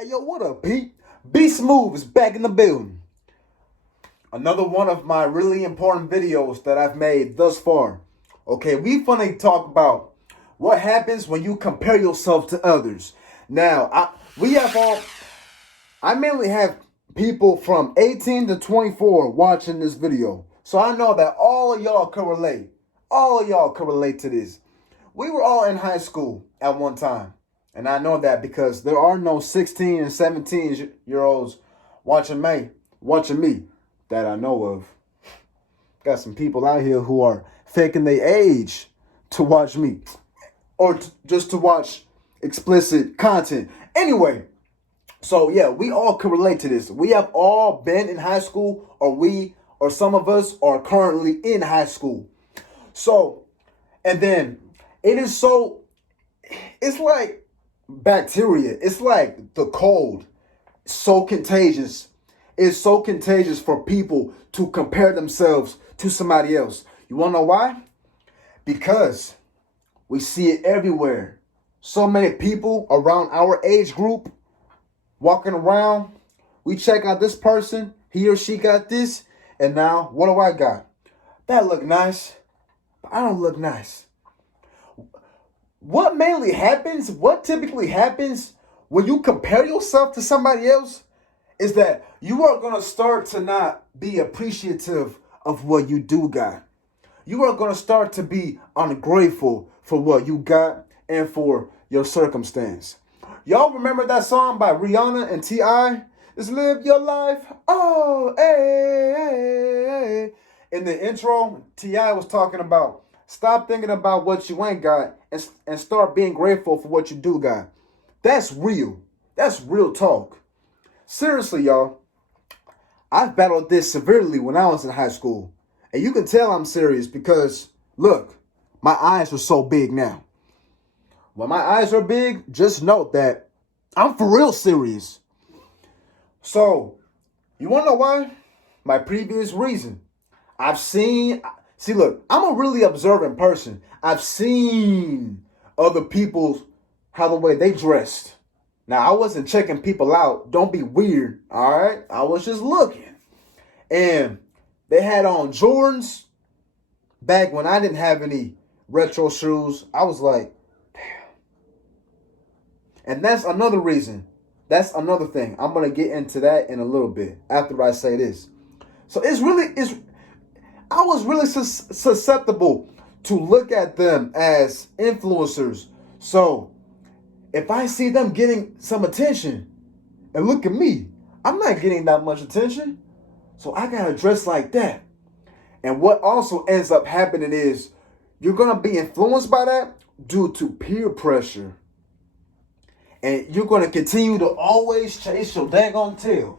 Hey, yo, what up, Pete? Be Smooth is back in the building. Another one of my really important videos that I've made thus far. Okay, we finna talk about what happens when you compare yourself to others. Now, I mainly have people from 18 to 24 watching this video. So I know that all of y'all can relate. All of y'all can relate to this. We were all in high school at one time. And I know that because there are no 16 and 17-year-olds watching me that I know of. Got some people out here who are faking their age to watch me or just to watch explicit content. Anyway, so yeah, we all can relate to this. We have all been in high school, or some of us are currently in high school. So, and then it's like bacteria. It's like the cold. So contagious. It's so contagious for people to compare themselves to somebody else. You want to know why? Because we see it everywhere. So many people around our age group walking around. We check out this person. He or she got this. And now, what do I got? That look nice. But I don't look nice. What typically happens when you compare yourself to somebody else is that you are going to start to not be appreciative of what you do got. You are going to start to be ungrateful for what you got and for your circumstance. Y'all remember that song by Rihanna and T.I.? It's Live Your Life. Oh, hey, hey, hey. In the intro, T.I. was talking about stop thinking about what you ain't got and start being grateful for what you do got. That's real. That's real talk. Seriously, y'all. I've battled this severely when I was in high school. And you can tell I'm serious because, look, my eyes are so big now. When my eyes are big, just note that I'm for real serious. So, you want to know why? My previous reason. Look, I'm a really observant person. I've seen other people, how the way they dressed. Now, I wasn't checking people out. Don't be weird, all right? I was just looking. And they had on Jordans. Back when I didn't have any retro shoes, I was like, damn. And that's another reason. That's another thing. I'm going to get into that in a little bit after I say this. So I was really susceptible to look at them as influencers. So if I see them getting some attention and look at me, I'm not getting that much attention. So I got to dress like that. And what also ends up happening is you're going to be influenced by that due to peer pressure. And you're going to continue to always chase your daggone tail.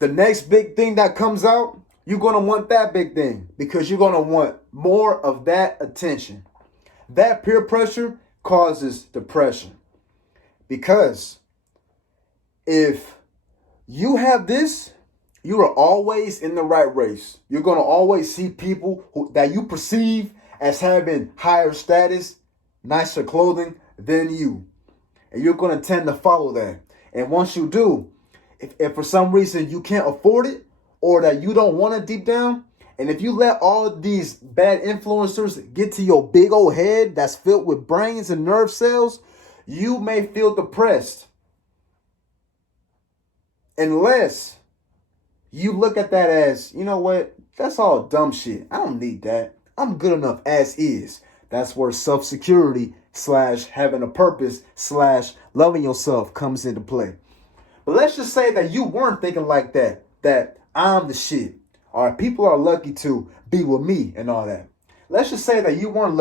The next big thing that comes out, you're going to want that big thing because you're going to want more of that attention. That peer pressure causes depression. Because if you have this, you are always in the right race. You're going to always see people that you perceive as having higher status, nicer clothing than you. And you're going to tend to follow that. And once you do, if for some reason you can't afford it or that you don't want it deep down, and if you let all these bad influencers get to your big old head that's filled with brains and nerve cells, you may feel depressed. Unless you look at that as, you know what, that's all dumb shit. I don't need that. I'm good enough as is. That's where self-security / having a purpose / loving yourself comes into play. But let's just say that you weren't thinking like that I'm the shit. Or people are lucky to be with me and all that. Let's just say that you weren't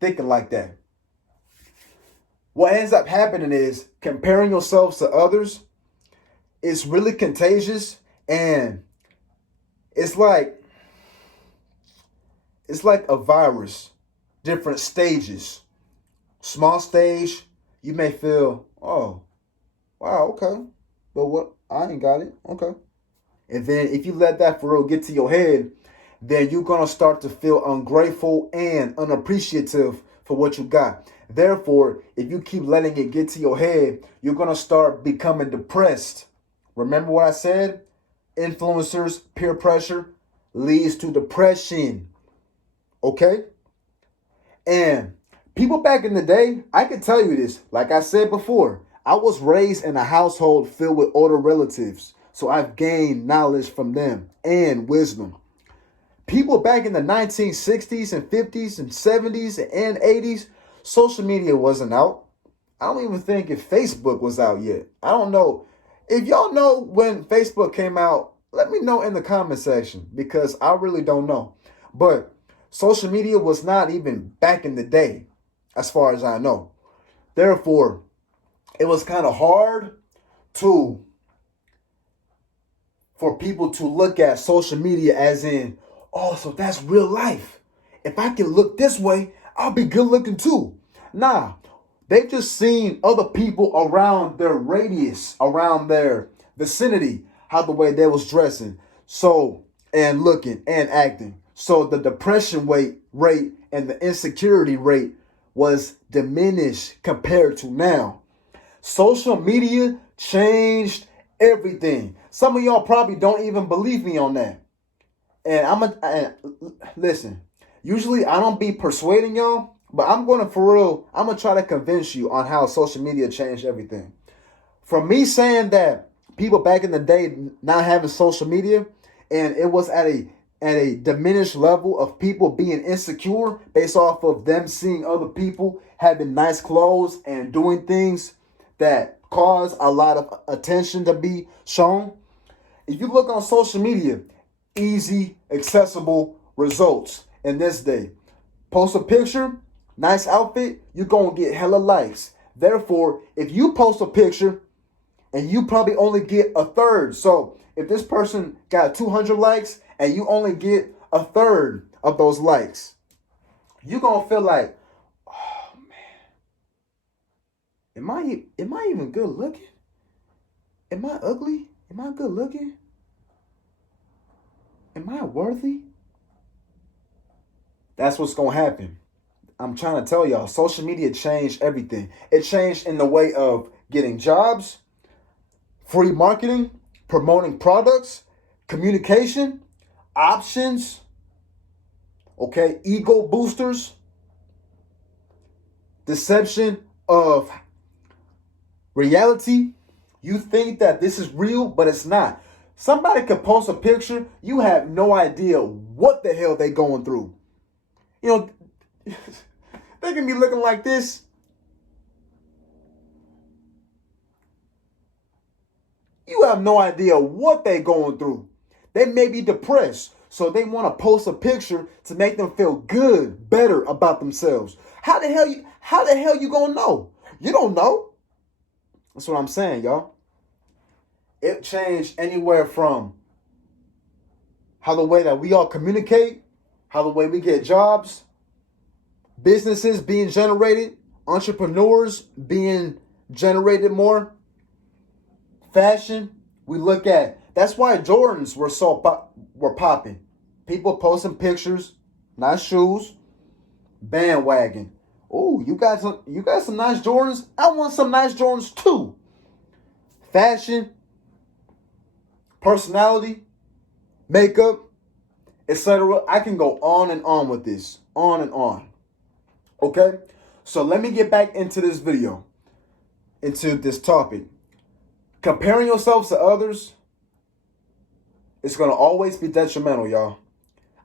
thinking like that. What ends up happening is comparing yourselves to others is really contagious, and it's like a virus, different stages. Small stage, you may feel, oh, wow, okay. But what? I ain't got it. Okay. And then if you let that for real get to your head, then you're going to start to feel ungrateful and unappreciative for what you got. Therefore, if you keep letting it get to your head, you're going to start becoming depressed. Remember what I said? Influencers, peer pressure leads to depression. Okay? And people back in the day, I can tell you this, like I said before, I was raised in a household filled with older relatives. So I've gained knowledge from them and wisdom. People back in the 1960s and 50s and 70s and 80s, social media wasn't out. I don't even think if Facebook was out yet. I don't know. If y'all know when Facebook came out, let me know in the comment section because I really don't know. But social media was not even back in the day, as far as I know. Therefore, it was kind of hard for people to look at social media as in, oh, so that's real life. If I can look this way, I'll be good looking too. Nah, they've just seen other people around their radius, around their vicinity, how the way they was dressing, so and looking and acting. So the depression rate and the insecurity rate was diminished compared to now. Social media changed everything. Some of y'all probably don't even believe me on that. And listen, usually I don't be persuading y'all, but I'm going to for real, I'm going to try to convince you on how social media changed everything. From me saying that people back in the day not having social media and it was at a diminished level of people being insecure based off of them seeing other people having nice clothes and doing things that cause a lot of attention to be shown. If you look on social media, easy, accessible results in this day. Post a picture, nice outfit, you're going to get hella likes. Therefore, if you post a picture and you probably only get a third. So if this person got 200 likes and you only get a third of those likes, you're going to feel like, oh man, am I even good looking? Am I ugly? Am I good looking? Am I worthy? That's what's going to happen. I'm trying to tell y'all, social media changed everything. It changed in the way of getting jobs, free marketing, promoting products, communication, options, okay, ego boosters, deception of reality. You think that this is real, but it's not. Somebody could post a picture, you have no idea what the hell they going through. You know, they can be looking like this. You have no idea what they going through. They may be depressed, so they want to post a picture to make them feel good, better about themselves. How the hell you gonna know? You don't know. That's what I'm saying, y'all. It changed anywhere from how the way that we all communicate, how the way we get jobs, businesses being generated, entrepreneurs being generated more, fashion. We look at, that's why Jordans were popping. People posting pictures, nice shoes, bandwagon. Oh, you got some nice Jordans. I want some nice Jordans too. Fashion, personality, makeup, etc. I can go on and on with this, on and on. Okay, so let me get back into this video, into this topic. Comparing yourselves to others, it's going to always be detrimental, y'all.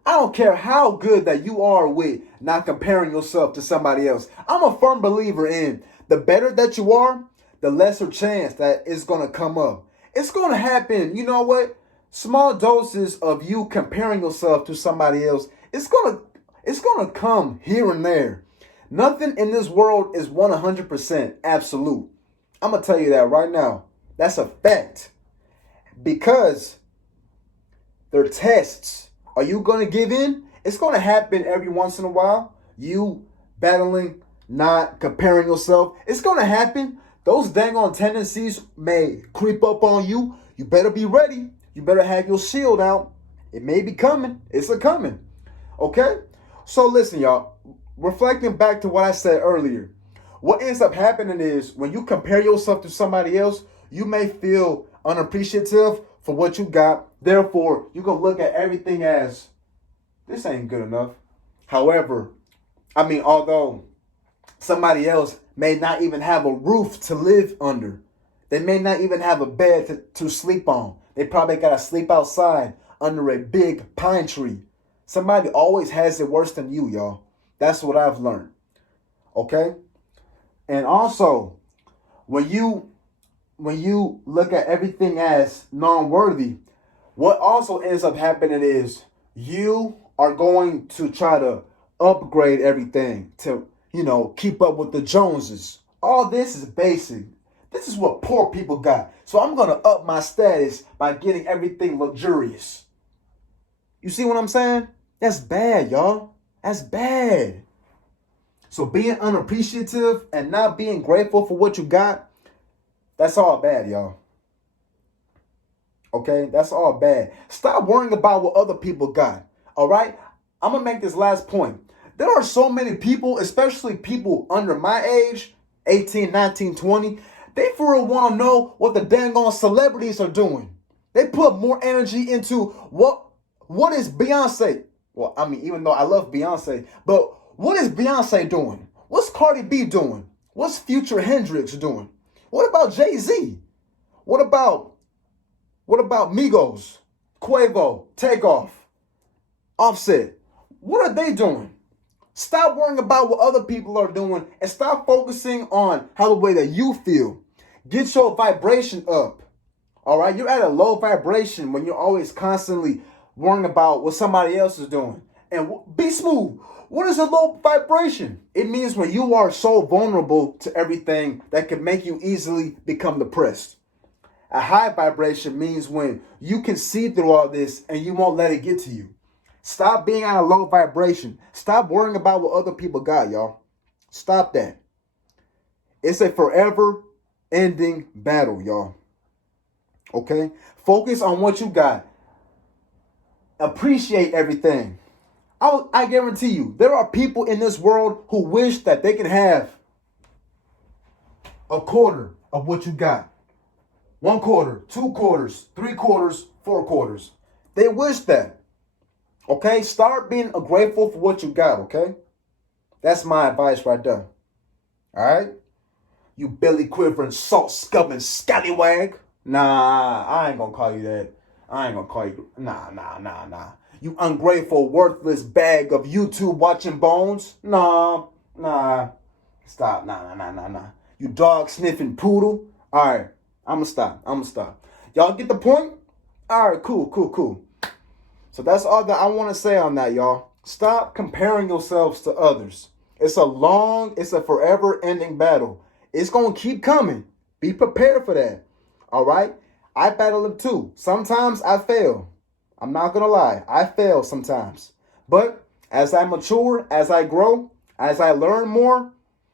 I don't care how good that you are with not comparing yourself to somebody else. I'm a firm believer in the better that you are, the lesser chance that it's going to come up. It's going to happen. You know what? Small doses of you comparing yourself to somebody else, it's going to come here and there. Nothing in this world is 100% absolute. I'm going to tell you that right now. That's a fact. Because they're tests. Are you going to give in? It's going to happen every once in a while. You battling, not comparing yourself. It's going to happen. Those dang on tendencies may creep up on you. You better be ready. You better have your shield out. It may be coming. It's a coming. Okay? So listen, y'all. Reflecting back to what I said earlier. what ends up happening is when you compare yourself to somebody else, you may feel unappreciative for what you got. Therefore, you can look at everything as, this ain't good enough. However, although somebody else may not even have a roof to live under, they may not even have a bed to sleep on. They probably got to sleep outside under a big pine tree. Somebody always has it worse than you, y'all. That's what I've learned. Okay? And also, when you look at everything as non-worthy, what also ends up happening is you are going to try to upgrade everything to, keep up with the Joneses. All this is basic. This is what poor people got. So I'm going to up my status by getting everything luxurious. You see what I'm saying? That's bad, y'all. That's bad. So being unappreciative and not being grateful for what you got, that's all bad, y'all. Okay? That's all bad. Stop worrying about what other people got. All right? I'm going to make this last point. There are so many people, especially people under my age, 18, 19, 20, they for real want to know what the dang on celebrities are doing. They put more energy into what is Beyonce. Well, even though I love Beyonce, but what is Beyonce doing? What's Cardi B doing? What's Future Hendrix doing? What about Jay-Z? What about Migos, Quavo, Takeoff, Offset? What are they doing? Stop worrying about what other people are doing and stop focusing on how the way that you feel. Get your vibration up. All right? You're at a low vibration when you're always constantly worrying about what somebody else is doing. And be smooth. What is a low vibration? It means when you are so vulnerable to everything that can make you easily become depressed. A high vibration means when you can see through all this and you won't let it get to you. Stop being on a low vibration. Stop worrying about what other people got, y'all. Stop that. It's a forever ending battle, y'all. Okay? Focus on what you got. Appreciate everything. I guarantee you, there are people in this world who wish that they could have a quarter of what you got. 1 quarter, 2 quarters, 3 quarters, 4 quarters. They wish that. Okay? Start being grateful for what you got, okay? That's my advice right there. All right? You belly quivering, salt scumming scallywag. Nah, I ain't gonna call you that. I ain't gonna call you. Nah. You ungrateful, worthless bag of YouTube watching bones. Nah. Stop. Nah. You dog sniffing poodle. All right, I'ma stop. Y'all get the point? All right, cool. So that's all that I want to say on that, y'all. Stop comparing yourselves to others. It's a forever ending battle. It's going to keep coming. Be prepared for that. All right? I battle it too. Sometimes I fail. I'm not going to lie. I fail sometimes. But as I mature, as I grow, as I learn more,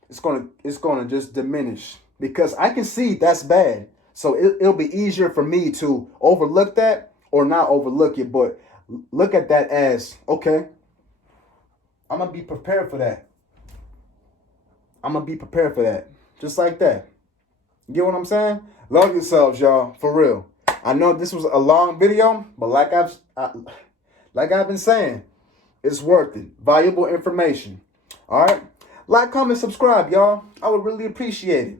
it's going to just diminish. Because I can see that's bad. So it'll be easier for me to overlook that or not overlook it. But look at that as, okay, I'm going to be prepared for that. Just like that. You get what I'm saying? Love yourselves, y'all. For real. I know this was a long video, but like I've been saying, it's worth it. Valuable information. All right? Like, comment, subscribe, y'all. I would really appreciate it.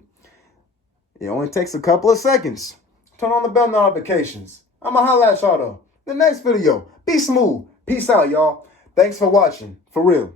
It only takes a couple of seconds. Turn on the bell notifications. I'ma holla at y'all though. The next video. Be smooth. Peace out, y'all. Thanks for watching. For real.